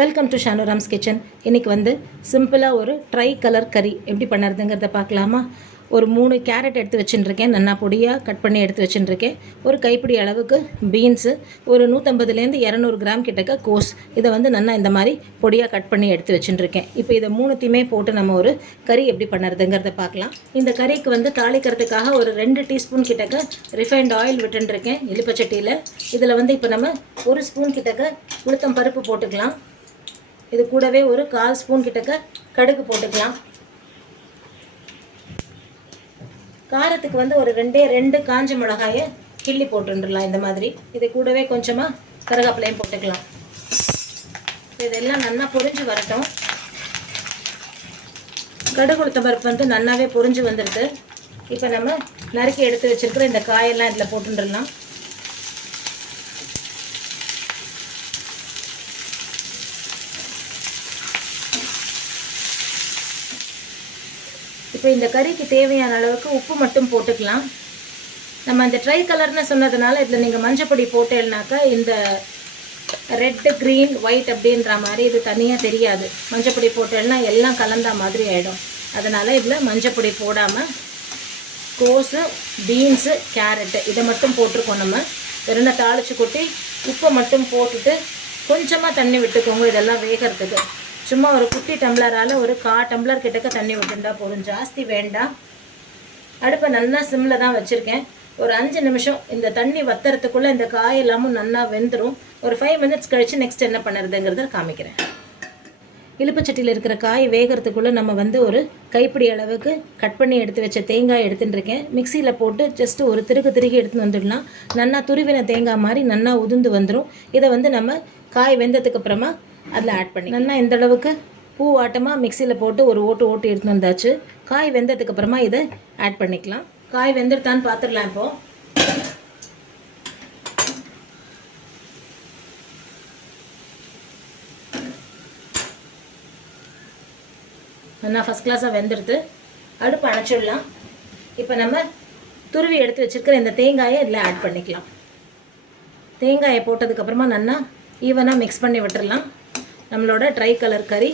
Welcome to ஷானுராம்ஸ் kitchen. இன்றைக்கி வந்து சிம்பிளாக ஒரு ட்ரை கலர் கறி எப்படி பண்ணுறதுங்கிறத பார்க்கலாமா? ஒரு 3 கேரட் எடுத்து வச்சுட்டுருக்கேன், நல்லா பொடியாக கட் பண்ணி எடுத்து வச்சுட்டுருக்கேன். ஒரு கைப்பிடி அளவுக்கு பீன்ஸு, ஒரு 150லேருந்து 200 கிராம் கிட்டக்க கோஸ், இதை வந்து நல்லா இந்த மாதிரி பொடியாக கட் பண்ணி எடுத்து வச்சுட்டுருக்கேன். இப்போ இதை 3த்தையுமே போட்டு நம்ம ஒரு கறி எப்படி பண்ணுறதுங்கிறத பார்க்கலாம். இந்த கறிக்கு வந்து தாளிக்கிறதுக்காக ஒரு 2 டீஸ்பூன் கிட்டக்க ரிஃபைண்ட் ஆயில் விட்டுருக்கேன் இலுப்பச்சட்டியில். இதில் வந்து இப்போ நம்ம 1 ஸ்பூன் கிட்டக்க உளுத்தம் பருப்பு போட்டுக்கலாம். இது கூடவே ஒரு 1/4 ஸ்பூன் கிட்டக்க கடுகு போட்டுக்கலாம். காரத்துக்கு வந்து ஒரு 2 காஞ்ச மிளகாயை கிள்ளி போட்டுடலாம் இந்த மாதிரி. இது கூடவே கொஞ்சமாக கருவேப்பிலையும் போட்டுக்கலாம். இதெல்லாம் நல்லா பொரிஞ்சு வரட்டும். கடுகு உளுத்தம் பருப்பு வந்து நல்லாவே பொரிஞ்சு வந்துடுது. இப்போ நம்ம நறுக்கி எடுத்து வச்சுருக்கிற இந்த காயெல்லாம் இதில் போட்டுடலாம். இப்போ இந்த கறிக்கு தேவையான அளவுக்கு உப்பு மட்டும் போட்டுக்கலாம். நம்ம இந்த ட்ரை கலர்னு சொன்னதுனால இதில் நீங்கள் மஞ்சப்பொடி போட்டேன்னாக்கா இந்த ரெட்டு க்ரீன் ஒயிட் அப்படின்ற மாதிரி இது தனியாக தெரியாது. மஞ்சப்பொடி போட்டேன்னா எல்லாம் கலந்தா மாதிரி ஆகிடும். அதனால் இதில் மஞ்சப்பொடி போடாமல் கோஸு, பீன்ஸு, கேரட்டு இதை மட்டும் போட்டிருக்கோம். நம்ம வெறும் தாளித்து கொட்டி உப்பை மட்டும் போட்டுட்டு கொஞ்சமாக தண்ணி விட்டுக்கோங்க இதெல்லாம் வேகிறதுக்கு. சும்மா ஒரு குட்டி டம்ளரால் ஒரு 1/4 டம்ளர் கிட்டக்க தண்ணி விட்டுண்டா போதும், ஜாஸ்தி வேண்டாம். அடுப்பை நல்லா சிம்மில் தான் வச்சுருக்கேன். ஒரு 5 நிமிஷம் இந்த தண்ணி வத்துறதுக்குள்ளே இந்த காய் எல்லாமும் நல்லா வெந்துடும். ஒரு 5 மினிட்ஸ் கழித்து நெக்ஸ்ட் என்ன பண்ணுறதுங்கிறத காமிக்கிறேன். இலுப்பச்சட்டியில் இருக்கிற காய் வேகிறதுக்குள்ளே நம்ம வந்து ஒரு கைப்பிடி அளவுக்கு கட் பண்ணி எடுத்து வச்ச தேங்காய் எடுத்துட்டுருக்கேன். மிக்சியில் போட்டு ஜஸ்ட்டு ஒரு திருகி எடுத்துன்னு வந்துடலாம். நல்லா துருவின தேங்காய் மாதிரி நல்லா உதிர்ந்து வந்துடும். இதை வந்து நம்ம காய் வெந்ததுக்கு அப்புறமா அதில் ஆட் பண்ணி நல்லா இந்த அளவுக்கு பூவாட்டமாக மிக்சியில் போட்டு ஒரு ஓட்டு எடுத்துன்னு வந்தாச்சு. காய் வெந்ததுக்கு அப்புறமா இதை ஆட் பண்ணிக்கலாம். காய் வெந்துடுதான்னு பார்த்துடலாம். இப்போது நல்லா ஃபஸ்ட் கிளாஸாக வெந்துடுது. அடுப்பு அணைச்சிடலாம். இப்போ நம்ம துருவி எடுத்து வச்சுருக்கிற இந்த தேங்காயை இதில் ஆட் பண்ணிக்கலாம். தேங்காயை போட்டதுக்கப்புறமா நல்லா ஈவனாக மிக்ஸ் பண்ணி விட்டுடலாம். நம்மளோட ட்ரை கலர் கறி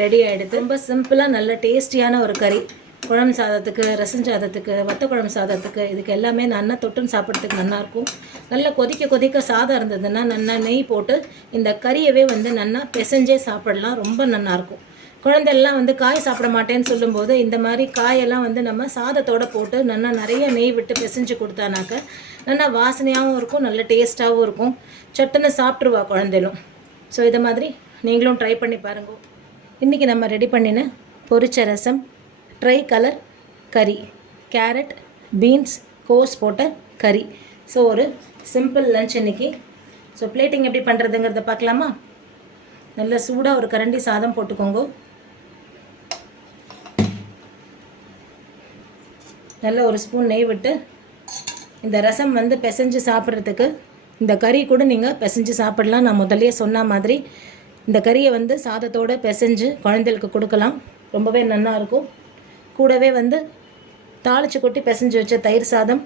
ரெடி ஆகிடுது. ரொம்ப சிம்பிளாக நல்ல டேஸ்டியான ஒரு கறி. குழம்பு சாதத்துக்கு, ரசம் சாதத்துக்கு, வத்த குழம்பு சாதத்துக்கு இதுக்கு எல்லாமே நல்லா தொட்டுன்னு சாப்பிட்றதுக்கு நல்லாயிருக்கும். நல்லா கொதிக்க சாதம் இருந்ததுன்னா நல்லா நெய் போட்டு இந்த கறியவே வந்து நல்லா பிசைஞ்சே சாப்பிடலாம். ரொம்ப நல்லாயிருக்கும். குழந்தையெல்லாம் வந்து காய் சாப்பிட மாட்டேன்னு சொல்லும்போது இந்த மாதிரி காயெல்லாம் வந்து நம்ம சாதத்தோடு போட்டு நல்லா நிறைய நெய் விட்டு பிசைஞ்சு கொடுத்தானாக்க நல்லா வாசனையாகவும் இருக்கும், நல்ல டேஸ்ட்டாகவும் இருக்கும். சட்டுன்னு சாப்பிட்ருவா குழந்தைகளும். ஸோ இதை மாதிரி நீங்களும் ட்ரை பண்ணி பாருங்கள். இன்றைக்கி நம்ம ரெடி பண்ணின பொரிச்ச ரசம், ட்ரை கலர் கறி, கேரட், பீன்ஸ், கோஸ் போட்ட கறி. ஸோ ஒரு சிம்பிள் லன்ச் இன்றைக்கி. ஸோ பிளேட்டிங் எப்படி பண்ணுறதுங்கிறத பார்க்கலாமா? நல்ல சூடாக ஒரு கரண்டி சாதம் போட்டுக்கோங்க. நல்ல ஒரு ஸ்பூன் நெய் விட்டு இந்த ரசம் வந்து பிசைஞ்சு சாப்பிட்றதுக்கு இந்த கறி கூட நீங்கள் பிசைஞ்சு சாப்பிடலாம். நான் முதல்லையே சொன்ன மாதிரி இந்த கறியை வந்து சாதத்தோடு பிசைஞ்சு குழந்தைகளுக்கு கொடுக்கலாம். ரொம்பவே நல்லாயிருக்கும். கூடவே வந்து தாளித்து கொட்டி பிசைஞ்சு வச்ச தயிர் சாதம்,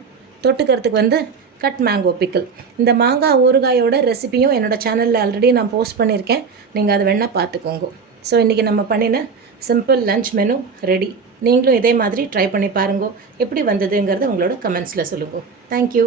தொட்டுக்கிறதுக்கு வந்து கட் மேங்கோ பிக்கிள். இந்த மாங்காய் ஊறுகாயோட ரெசிபியும் என்னோடய சேனலில் ஆல்ரெடி நான் போஸ்ட் பண்ணியிருக்கேன். நீங்கள் அதை வேணால் பார்த்துக்கோங்க. ஸோ இன்றைக்கி நம்ம பண்ணின சிம்பிள் லன்ச் மெனு ரெடி. நீங்களும் இதே மாதிரி ட்ரை பண்ணி பாருங்க. எப்படி வந்ததுங்கிறத உங்களோட கமெண்ட்ஸில் சொல்லுங்க. தேங்க்யூ.